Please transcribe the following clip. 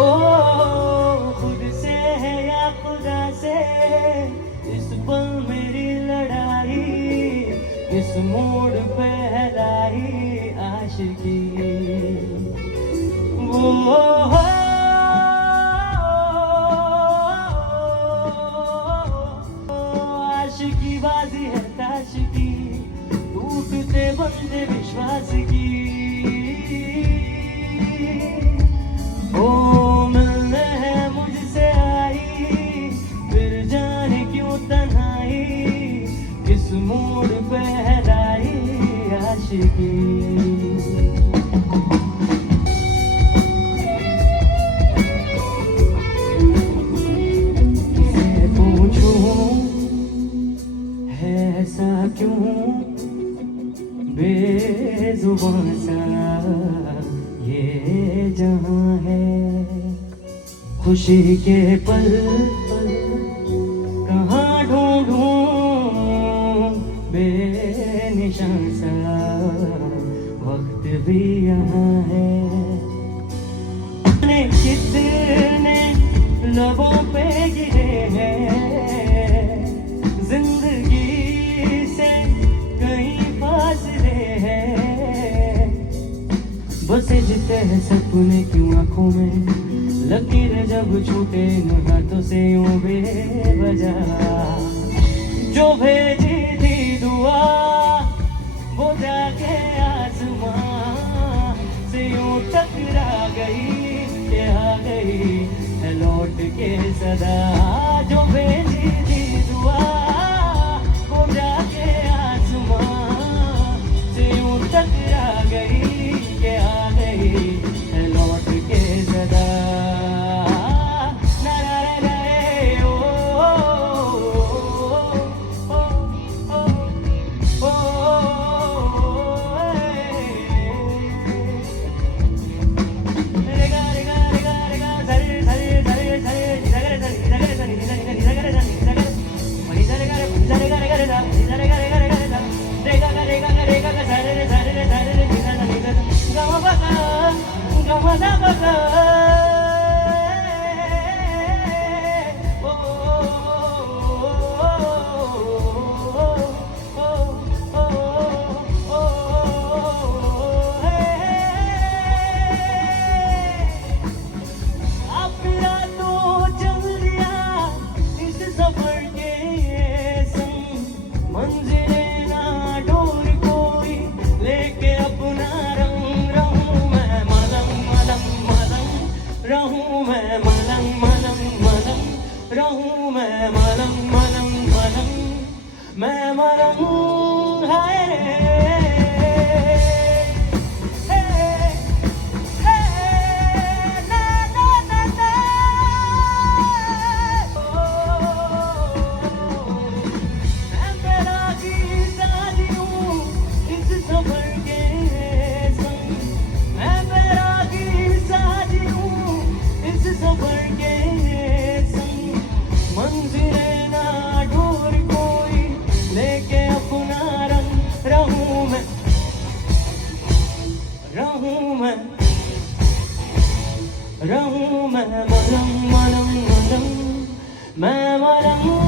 ओ खुद से है या खुदा से, इस पल मेरी लड़ाई, इस मोड़ पे है लाई आशिकी। वो आशिकी बाजी है ताश की, टूटते बंदे विश्वास की। ओ मिलने है मुझसे आई, फिर जाने क्यों तन्हाई, किस मोड़ पे है लाई आशिकी। ऐसा क्यों बेजुबान सा ये जहां है, खुशी के पल पल कहाँ ढूंढूं, बेनिशान सा वक्त भी यहाँ है। कितने लबों पे गिरे हैं, जिंदगी बसे जिते हैं सपने क्यों आंखों में, लकीर जब छूटे न हाथों से यूं बेवजह। जो भेजी थी दुआ वो जाके आसमां से यूं टकरा गई कि आ गई है लौट के सदा। जो भेजी थी दुआ वो जाके आसमां से यूं टकरा गई के आ गई है लौट के सदा। रहूं मैं मलंग मलंग मलंग, रहूं मैं मलंग मलंग मलंग, मैं मलंग है। रहूं मैं मलंग मलंग मलंग, मैं मलंग।